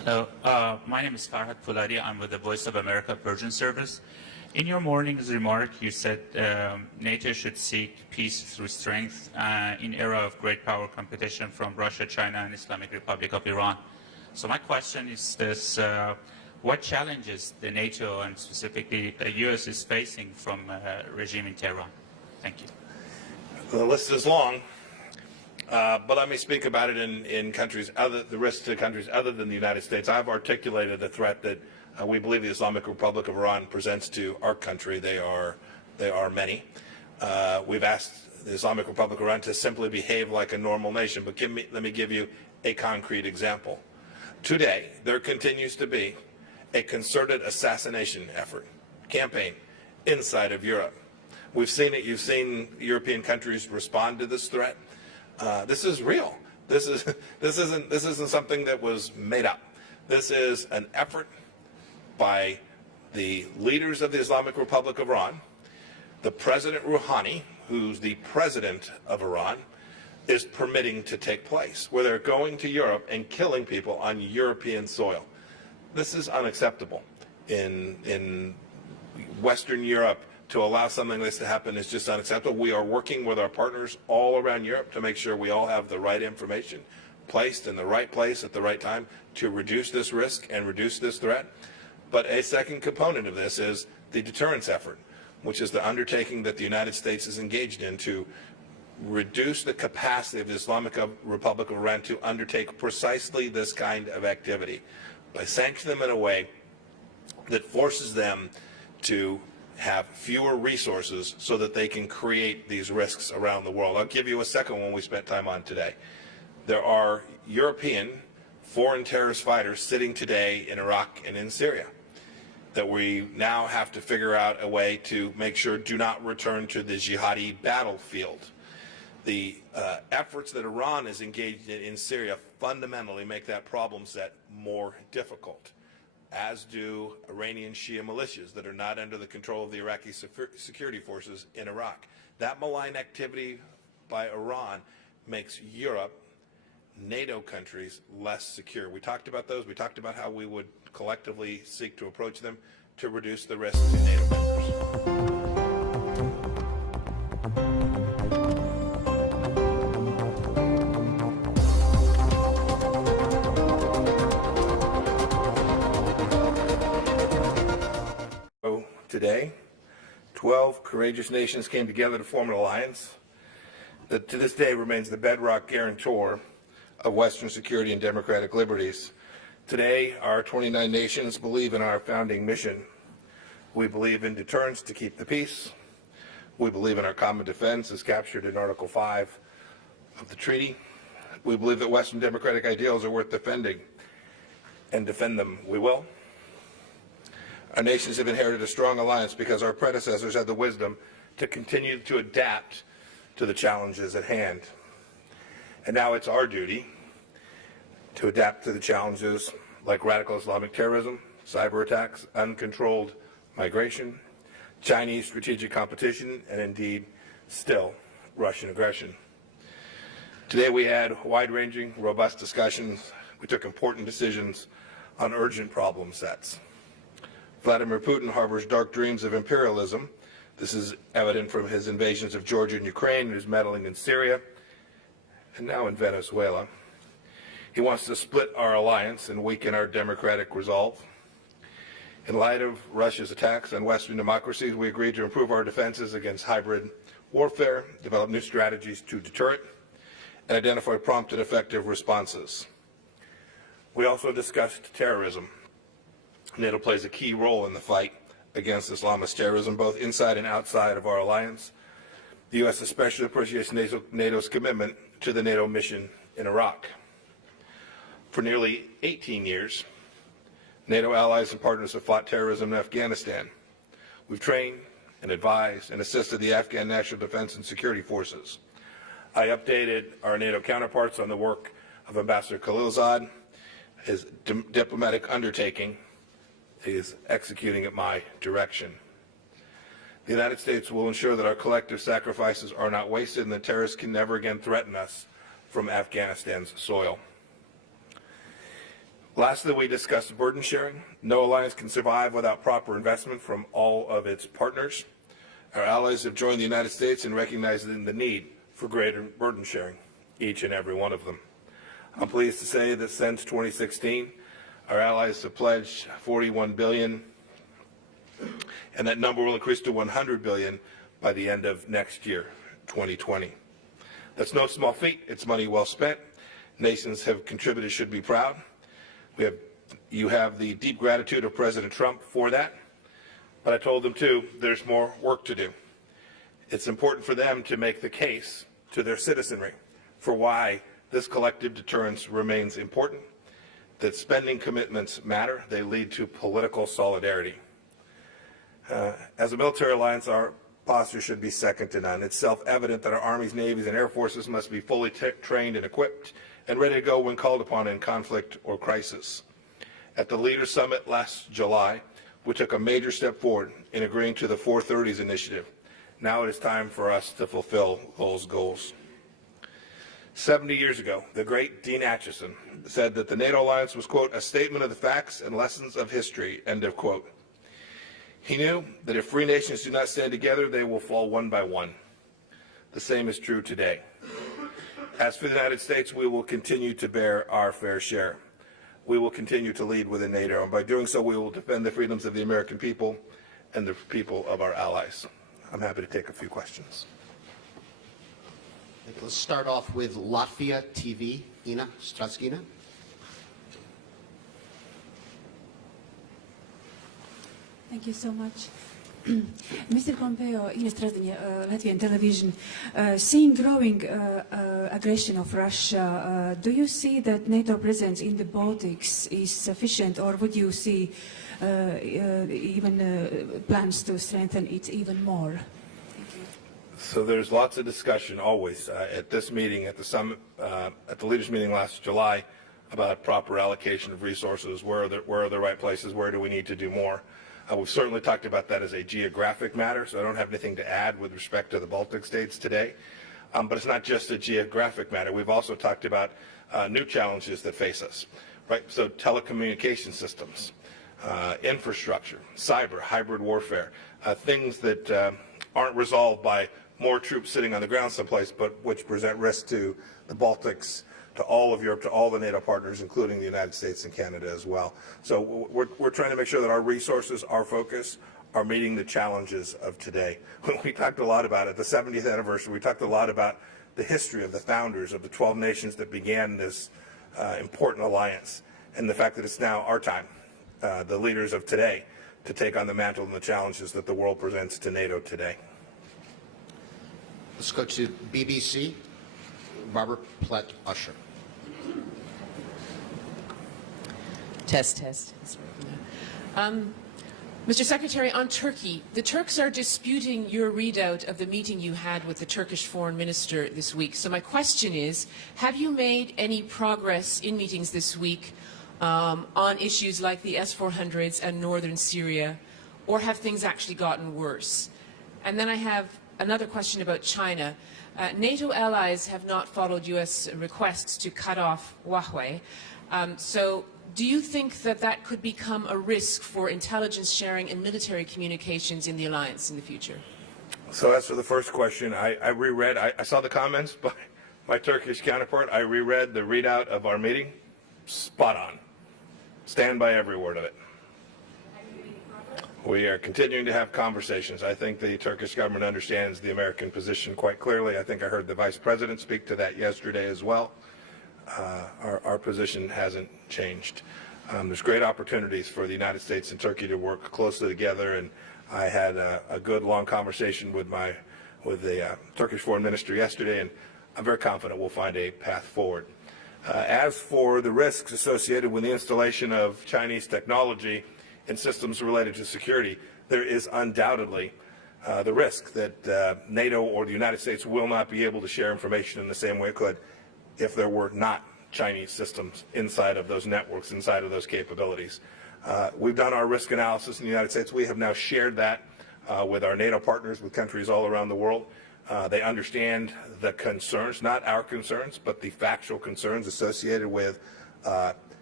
Hello, my name is Farhad Pulari. I'm with the Voice of America Persian Service. In your morning's remark, you said NATO should seek peace through strength in era of great power competition from Russia, China, and Islamic Republic of Iran. So my question is this, what challenges the NATO and specifically the U.S. is facing from regime in Tehran? Thank you. The list is long. But let me speak about it in countries the risks to countries other than the United States. I've articulated the threat that we believe the Islamic Republic of Iran presents to our country. They are many. We've asked the Islamic Republic of Iran to simply behave like a normal nation. But let me give you a concrete example. Today, there continues to be a concerted assassination effort, campaign, inside of Europe. We've seen it. You've seen European countries respond to this threat. This is real. This isn't something that was made up. This is an effort by the leaders of the Islamic Republic of Iran. The President Rouhani, who's the president of Iran, is permitting to take place, where they're going to Europe and killing people on European soil. This is unacceptable. In Western Europe, to allow something like this to happen is just unacceptable. We are working with our partners all around Europe to make sure we all have the right information placed in the right place at the right time to reduce this risk and reduce this threat. But a second component of this is the deterrence effort, which is the undertaking that the United States is engaged in to reduce the capacity of the Islamic Republic of Iran to undertake precisely this kind of activity by sanctioning them in a way that forces them to have fewer resources so that they can create these risks around the world. I'll give you a second one we spent time on today. There are European foreign terrorist fighters sitting today in Iraq and in Syria that we now have to figure out a way to make sure do not return to the jihadi battlefield. The efforts that Iran is engaged in Syria fundamentally make that problem set more difficult, as do Iranian Shia militias that are not under the control of the Iraqi security forces in Iraq. That malign activity by Iran makes Europe, NATO countries, less secure. We talked about those. We talked about how we would collectively seek to approach them to reduce the risk to NATO members. Today, 12 courageous nations came together to form an alliance that to this day remains the bedrock guarantor of Western security and democratic liberties. Today, our 29 nations believe in our founding mission. We believe in deterrence to keep the peace. We believe in our common defense as captured in Article 5 of the treaty. We believe that Western democratic ideals are worth defending, and defend them we will. Our nations have inherited a strong alliance because our predecessors had the wisdom to continue to adapt to the challenges at hand. And now it's our duty to adapt to the challenges like radical Islamic terrorism, cyber attacks, uncontrolled migration, Chinese strategic competition, and indeed, still, Russian aggression. Today we had wide-ranging, robust discussions. We took important decisions on urgent problem sets. Vladimir Putin harbors dark dreams of imperialism. This is evident from his invasions of Georgia and Ukraine, his meddling in Syria, and now in Venezuela. He wants to split our alliance and weaken our democratic resolve. In light of Russia's attacks on Western democracies, we agreed to improve our defenses against hybrid warfare, develop new strategies to deter it, and identify prompt and effective responses. We also discussed terrorism. NATO plays a key role in the fight against Islamist terrorism, both inside and outside of our alliance. The U.S. especially appreciates NATO's commitment to the NATO mission in Iraq. For nearly 18 years, NATO allies and partners have fought terrorism in Afghanistan. We've trained and advised and assisted the Afghan National Defense and Security Forces. I updated our NATO counterparts on the work of Ambassador Khalilzad. His diplomatic undertaking is executing at my direction. The United States will ensure that our collective sacrifices are not wasted and that terrorists can never again threaten us from Afghanistan's soil. Lastly, we discussed burden sharing. No alliance can survive without proper investment from all of its partners. Our allies have joined the United States in recognizing the need for greater burden sharing, each and every one of them. I'm pleased to say that since 2016, our allies have pledged $41 billion, and that number will increase to $100 billion by the end of next year, 2020. That's no small feat. It's money well spent. Nations have contributed should be proud. You have the deep gratitude of President Trump for that, but I told them too, there's more work to do. It's important for them to make the case to their citizenry for why this collective deterrence remains important, that spending commitments matter, they lead to political solidarity. As a military alliance, our posture should be second to none. It's self-evident that our armies, navies, and air forces must be fully trained and equipped and ready to go when called upon in conflict or crisis. At the Leaders Summit last July, we took a major step forward in agreeing to the 430s initiative. Now it is time for us to fulfill those goals. 70 years ago, the great Dean Acheson said that the NATO alliance was, quote, a statement of the facts and lessons of history, end of quote. He knew that if free nations do not stand together, they will fall one by one. The same is true today. As for the United States, we will continue to bear our fair share. We will continue to lead within NATO, and by doing so, we will defend the freedoms of the American people and the people of our allies. I'm happy to take a few questions. Let's start off with Latvia TV. Ina Straskina. Thank you so much. Mr. Pompeo, in Latvian television, seeing growing aggression of Russia, do you see that NATO presence in the Baltics is sufficient, or would you see even plans to strengthen it even more? So there's lots of discussion always at this meeting, at the summit, at the leaders meeting last July, about proper allocation of resources. Where are the right places? Where do we need to do more? We've certainly talked about that as a geographic matter, so I don't have anything to add with respect to the Baltic states today. But it's not just a geographic matter. We've also talked about new challenges that face us, right? So telecommunication systems, infrastructure, cyber, hybrid warfare, things that aren't resolved by more troops sitting on the ground someplace, but which present risk to the Baltics, to all of Europe, to all the NATO partners, including the United States and Canada as well. So we're trying to make sure that our resources, our focus, are meeting the challenges of today. We talked a lot about it, the 70th anniversary, we talked a lot about the history of the founders of the 12 nations that began this important alliance, and the fact that it's now our time, the leaders of today, to take on the mantle and the challenges that the world presents to NATO today. Let's go to BBC. Robert Platt Usher. Test. Mr. Secretary, on Turkey, the Turks are disputing your readout of the meeting you had with the Turkish foreign minister this week. So my question is, have you made any progress in meetings this week on issues like the S-400s and northern Syria, or have things actually gotten worse? And then I have another question about China. NATO allies have not followed U.S. requests to cut off Huawei. So do you think that that could become a risk for intelligence sharing and military communications in the alliance in the future? So as for the first question, I reread, I saw the comments by my Turkish counterpart. I reread the readout of our meeting. Spot on. Stand by every word of it. We are continuing to have conversations. I think the Turkish government understands the American position quite clearly. I think I heard the Vice President speak to that yesterday as well. Our position hasn't changed. There's great opportunities for the United States and Turkey to work closely together, and I had a good long conversation with the Turkish foreign minister yesterday, and I'm very confident we'll find a path forward. As for the risks associated with the installation of Chinese technology and systems related to security, there is undoubtedly the risk that NATO or the United States will not be able to share information in the same way it could if there were not Chinese systems inside of those networks, inside of those capabilities. We've done our risk analysis in the United States. We have now shared that with our NATO partners, with countries all around the world. They understand the concerns, not our concerns, but the factual concerns associated with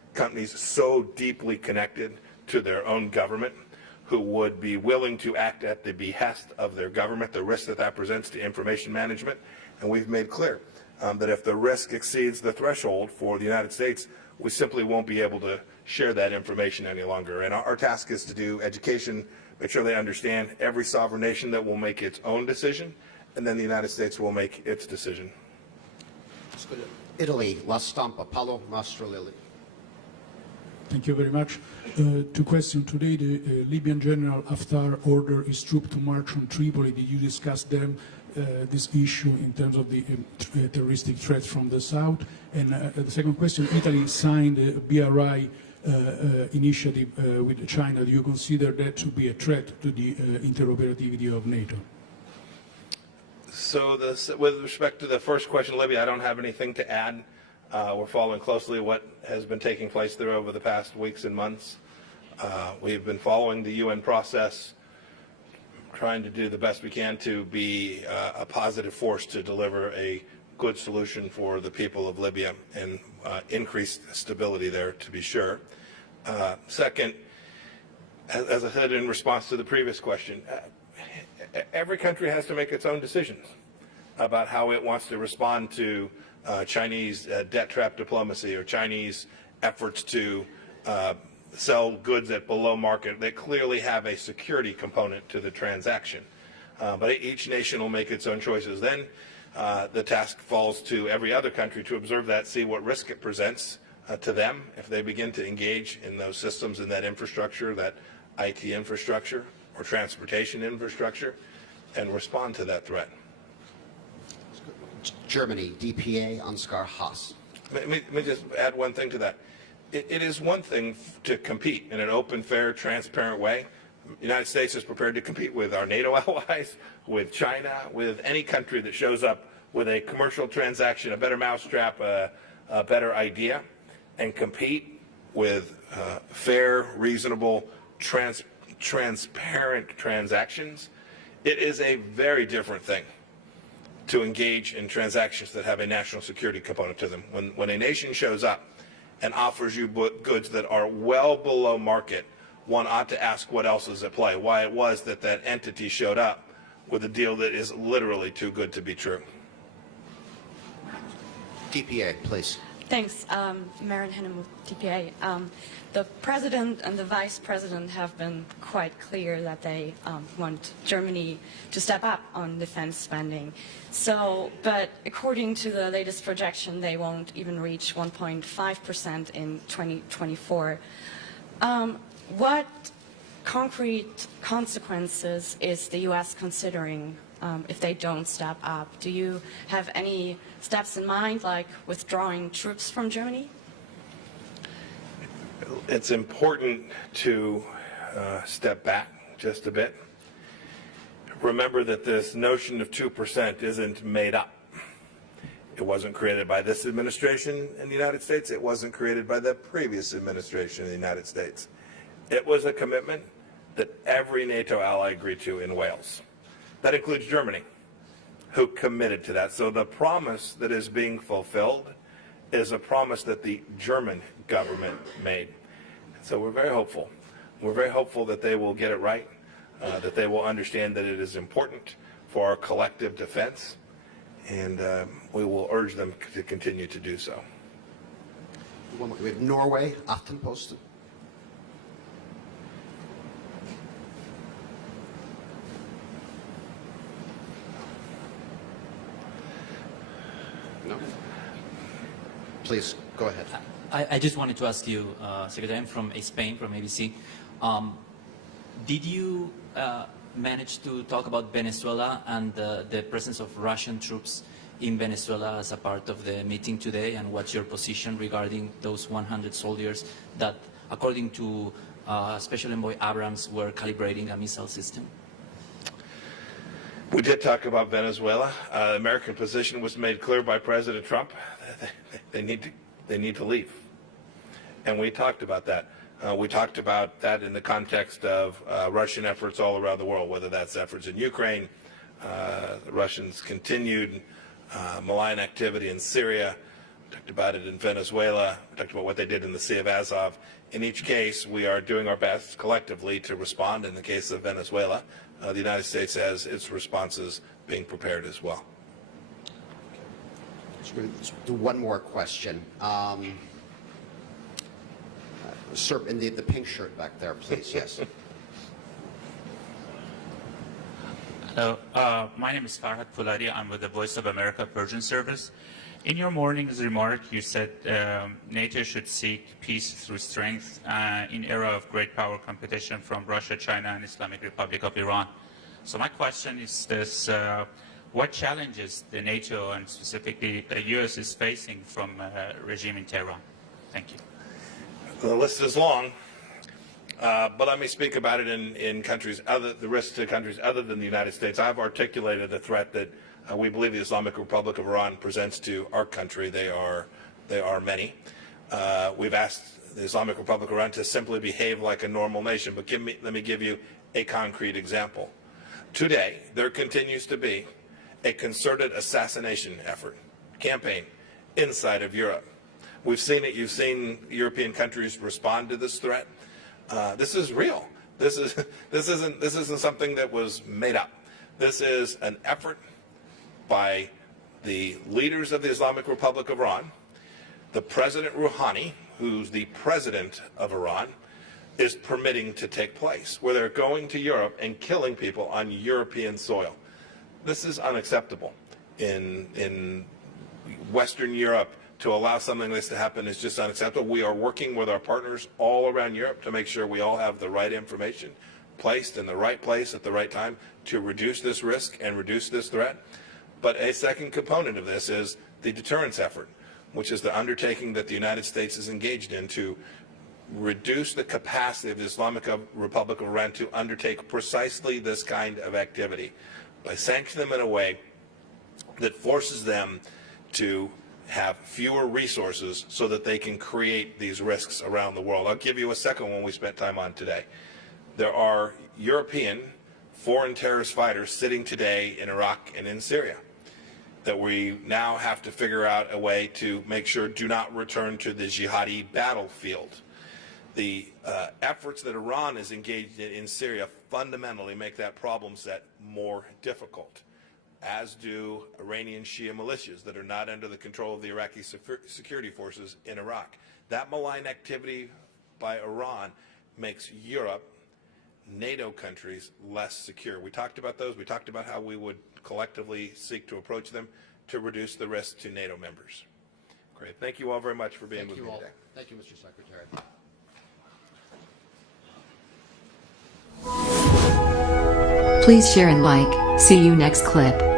companies so deeply connected to their own government who would be willing to act at the behest of their government, the risk that that presents to information management. And we've made clear that if the risk exceeds the threshold for the United States, we simply won't be able to share that information any longer. And our task is to do education, make sure they understand every sovereign nation that will make its own decision, and then the United States will make its decision. Let's go to Italy. La Stampa, Paolo Mastrolilli. Thank you very much. Two questions. Today, the Libyan General Haftar ordered his troops to march on Tripoli. Did you discuss this issue in terms of the terroristic threats from the south? And the second question, Italy signed a BRI initiative with China. Do you consider that to be a threat to the interoperability of NATO? So with respect to the first question, Libya, I don't have anything to add. We're following closely what has been taking place there over the past weeks and months. We've been following the UN process, trying to do the best we can to be a positive force to deliver a good solution for the people of Libya and increased stability there, to be sure. Second, as I said in response to the previous question, every country has to make its own decisions about how it wants to respond to Chinese debt trap diplomacy or Chinese efforts to sell goods at below market that clearly have a security component to the transaction. But each nation will make its own choices. Then the task falls to every other country to observe that, see what risk it presents to them if they begin to engage in those systems, in that infrastructure, that IT infrastructure or transportation infrastructure, and respond to that threat. Germany, DPA, Ansgar Haas. Let me just add one thing to that. It is one thing to compete in an open, fair, transparent way. The United States is prepared to compete with our NATO allies, with China, with any country that shows up with a commercial transaction, a better mousetrap, a better idea, and compete with fair, reasonable, transparent transactions. It is a very different thing to engage in transactions that have a national security component to them. When a nation shows up and offers you goods that are well below market, one ought to ask what else is at play, why it was that that entity showed up with a deal that is literally too good to be true. DPA, please. Thanks. Maren Hennem with DPA. The President and the Vice President have been quite clear that they want Germany to step up on defense spending. So, but according to the latest projection, they won't even reach 1.5% in 2024. What concrete consequences is the U.S. considering if they don't step up? Do you have any steps in mind, like withdrawing troops from Germany? It's important to step back just a bit. Remember that this notion of 2% isn't made up. It wasn't created by this administration in the United States. It wasn't created by the previous administration in the United States. It was a commitment that every NATO ally agreed to in Wales. That includes Germany, who committed to that. So the promise that is being fulfilled is a promise that the German government made. So we're very hopeful. We're very hopeful that they will get it right, that they will understand that it is important for our collective defense, and we will urge them to continue to do so. We have Norway, Aftenposten. No? Please, go ahead. I just wanted to ask you, Secretary, I'm from Spain, from ABC. Did you manage to talk about Venezuela and the presence of Russian troops in Venezuela as a part of the meeting today, and what's your position regarding those 100 soldiers that, according to Special Envoy Abrams, were calibrating a missile system? We did talk about Venezuela. The American position was made clear by President Trump. They need to leave. And we talked about that. We talked about that in the context of Russian efforts all around the world, whether that's efforts in Ukraine, the Russians' continued malign activity in Syria, We talked about it in Venezuela. We talked about what they did in the Sea of Azov. In each case, we are doing our best collectively to respond. In the case of Venezuela, the United States has its responses being prepared as well. Let's do one more question. Sir, in the pink shirt back there, please. Yes. Hello, my name is Farhad Pulari. I'm with the Voice of America Persian Service. In your morning's remark, you said NATO should seek peace through strength in era of great power competition from Russia, China, and Islamic Republic of Iran. So my question is this, what challenges the NATO and specifically the U.S. is facing from regime in Tehran? Thank you. The list is long, but let me speak about it in countries the risks to countries other than the United States. I've articulated the threat that we believe the Islamic Republic of Iran presents to our country. They are many. We've asked the Islamic Republic of Iran to simply behave like a normal nation, but let me give you a concrete example. Today, there continues to be a concerted assassination effort, campaign, inside of Europe. We've seen it. You've seen European countries respond to this threat. This is real. This isn't something that was made up. This is an effort by the leaders of the Islamic Republic of Iran. The President Rouhani, who's the president of Iran, is permitting to take place, where they're going to Europe and killing people on European soil. This is unacceptable. In Western Europe, to allow something like this to happen is just unacceptable. We are working with our partners all around Europe to make sure we all have the right information placed in the right place at the right time to reduce this risk and reduce this threat. But a second component of this is the deterrence effort, which is the undertaking that the United States is engaged in to reduce the capacity of the Islamic Republic of Iran to undertake precisely this kind of activity by sanctioning them in a way that forces them to have fewer resources so that they can create these risks around the world. I'll give you a second one we spent time on today. There are European foreign terrorist fighters sitting today in Iraq and in Syria that we now have to figure out a way to make sure do not return to the jihadi battlefield. The efforts that Iran is engaged in Syria fundamentally make that problem set more difficult, as do Iranian Shia militias that are not under the control of the Iraqi security forces in Iraq. That malign activity by Iran makes Europe, NATO countries, less secure. We talked about those. We talked about how we would collectively seek to approach them to reduce the risk to NATO members. Great. Thank you all very much for being with me today. Thank you, Mr. Secretary. Please share and like. See you next clip.